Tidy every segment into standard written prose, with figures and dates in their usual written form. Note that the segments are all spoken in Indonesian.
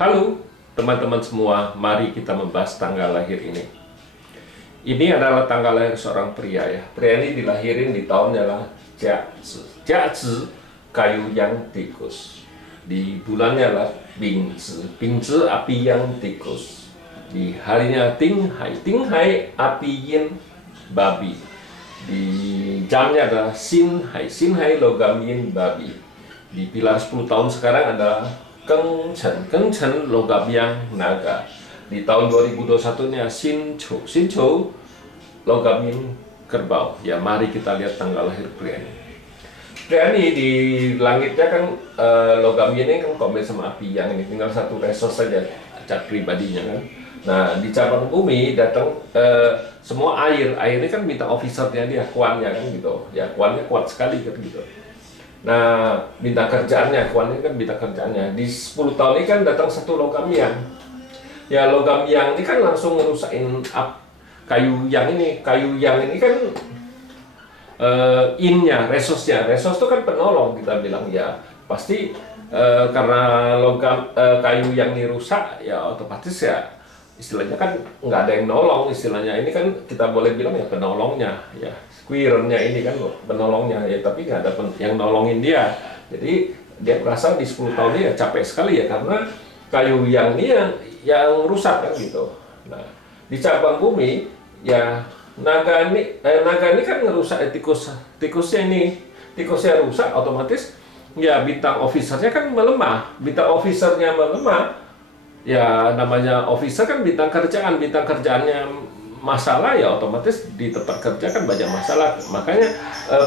Halo teman-teman semua, mari kita membahas tanggal lahir ini. Ini adalah tanggal lahir seorang pria ya. Pria ini dilahirin di tahun adalah Jiazi. Jiazi, kayu yang tikus. Di bulannya adalah Bingzi. Bingzi, api yang tikus. Di harinya Tinghai. Tinghai, api yin, babi. Di jamnya adalah Xinhai. Xinhai, logam yin, babi. Di pilar 10 tahun sekarang adalah Gengchen. Gengchen, logam yang naga. Di tahun 2021-nya Xinqiu. Xinqiu, logam yin, kerbau. Ya, mari kita lihat tanggal lahir pria ini. Pria ini di langitnya kan logam yin ini kan komen sama api yang ini. Tinggal satu resource saja, cat pribadinya kan. Nah, di cabang bumi datang semua air. Air ini kan bintang officernya dia, kuannya kan gitu. Ya, kuannya kuat sekali kan gitu. Nah, bintang kerjaannya, kuan ini kan bintang kerjaannya. Di 10 tahun ini kan datang satu logam yang. Ya, logam yang ini kan langsung ngerusain kayu yang ini. Kayu yang ini kan innya, resource-nya. Resource itu kan penolong, kita bilang ya. Pasti karena logam kayu yang dirusak, ya otomatis ya istilahnya kan nggak ada yang nolong. Istilahnya ini kan kita boleh bilang ya penolongnya ya. Squirrelnya ini kan penolongnya ya, tapi nggak ada yang nolongin dia. Jadi dia merasa di 10 tahun ini ya capek sekali ya, karena kayu yang ini yang rusak kan gitu. Nah, di cabang bumi ya naga ini kan ngerusak tikusnya rusak, otomatis ya bintang officernya kan melemah. Bintang officernya melemah, ya namanya officer kan bintang kerjaannya masalah, ya otomatis di tempat kerja kan banyak masalah. Makanya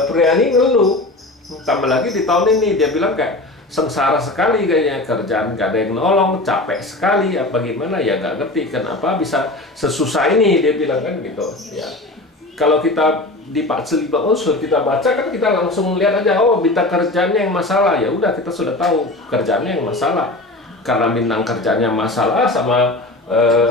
pria ini ngeluh. Tambah lagi di tahun ini dia bilang kayak sengsara sekali kayaknya, kerjaan gak ada yang nolong, capek sekali apa gimana ya, gak ngerti kenapa bisa sesusah ini, dia bilang kan gitu ya. Kalau kita di Pak Lima Unsur kita baca kan kita langsung lihat aja, oh bintang kerjaannya yang masalah, ya udah kita sudah tahu kerjaannya yang masalah. Karena bintang kerjaannya masalah sama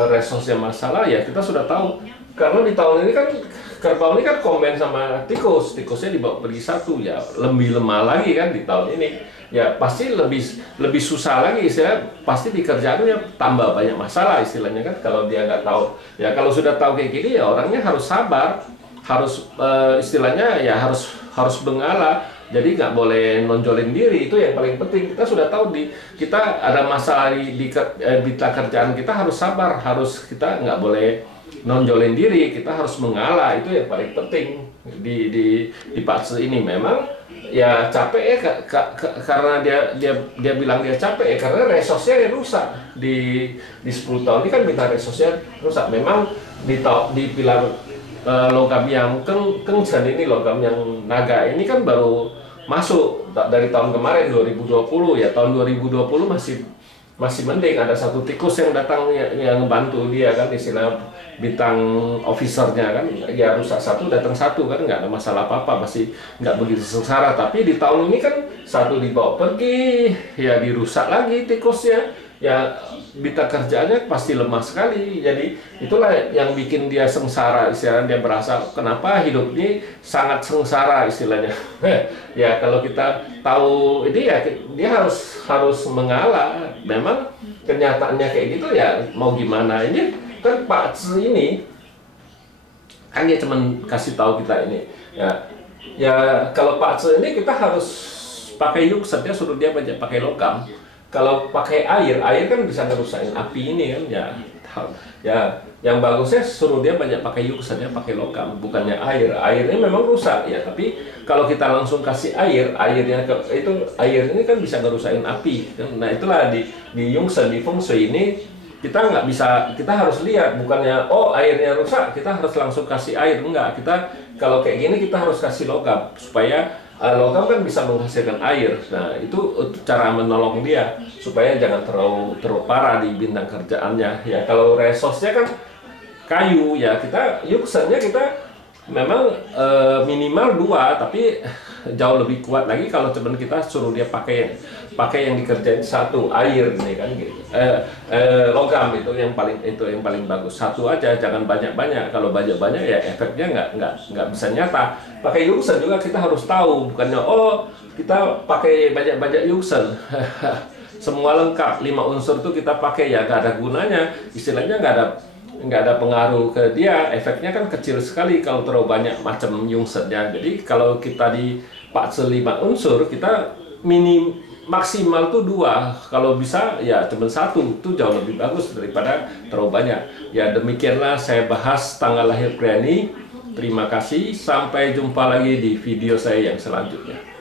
resource-nya masalah, ya kita sudah tahu. Karena di tahun ini kan kerbau ini kan komen sama tikusnya dibawa pergi satu, ya lebih lemah lagi kan di tahun ini. Ya pasti lebih susah lagi, istilahnya pasti di kerjaannya tambah banyak masalah istilahnya kan, kalau dia nggak tahu. Ya kalau sudah tahu kayak gini ya orangnya harus sabar, harus istilahnya ya harus mengalah. Jadi nggak boleh nonjolin diri, itu yang paling penting. Kita sudah tahu kita ada masalah di kerjaan, kita harus sabar, kita nggak boleh nonjolin diri, kita harus mengalah, itu yang paling penting di fase ini. Memang ya capek ya, karena dia bilang dia capek ya, karena resource-nya rusak di 10 tahun ini kan bintang resource-nya rusak. Memang di pilar logam yang Gengchen ini, logam yang naga ini kan baru masuk dari tahun kemarin 2020 ya. Tahun 2020 masih mending, ada satu tikus yang datang yang membantu dia kan, istilah bintang officernya kan, ya rusak satu datang satu kan, nggak ada masalah apa-apa, masih nggak begitu sengsara. Tapi di tahun ini kan satu dibawa pergi, ya dirusak lagi tikusnya, ya bintang kerjaannya pasti lemah sekali. Jadi itulah yang bikin dia sengsara, istilahnya dia merasa kenapa hidup ini sangat sengsara istilahnya. Ya kalau kita tahu ini ya dia harus mengalah. Memang kenyataannya kayak gitu ya, mau gimana. Ini kan Pak Zi ini kan dia cuma kasih tahu kita ini ya kalau Pak Zi ini kita harus pakai yuksen, dia suruh dia banyak pakai logam. Kalau pakai air kan bisa ngerusain api ini kan ya yang bagusnya suruh dia banyak pakai yuksen, dia pakai logam, bukannya air. Air ini memang rusak ya, tapi kalau kita langsung kasih air ini kan bisa ngerusain api. Nah itulah di yuksen, di feng shui ini kita nggak bisa, kita harus lihat, bukannya oh airnya rusak kita harus langsung kasih air, enggak. Kita kalau kayak gini kita harus kasih logam, supaya logam kan bisa menghasilkan air. Nah itu cara menolong dia supaya jangan terlalu parah di bintang kerjaannya ya. Kalau resource-nya kan kayu ya, kita yuksennya kita memang minimal 2, tapi jauh lebih kuat lagi kalau cuman kita suruh dia pakai yang dikerjain satu, air ini kan gitu. Logam itu yang paling bagus, satu aja, jangan banyak-banyak. Kalau banyak-banyak ya efeknya nggak bisa nyata. Pakai yuksen juga kita harus tahu, bukannya oh kita pakai banyak-banyak yuksen semua lengkap, 5 unsur itu kita pakai ya nggak ada gunanya, istilahnya nggak ada pengaruh ke dia, efeknya kan kecil sekali kalau terlalu banyak macam yungsetnya. Jadi kalau kita dipaksa 5 unsur, kita maksimal tuh 2, kalau bisa ya cuma 1, itu jauh lebih bagus daripada terlalu banyak. Ya demikianlah saya bahas tanggal lahir Briani. Terima kasih, sampai jumpa lagi di video saya yang selanjutnya.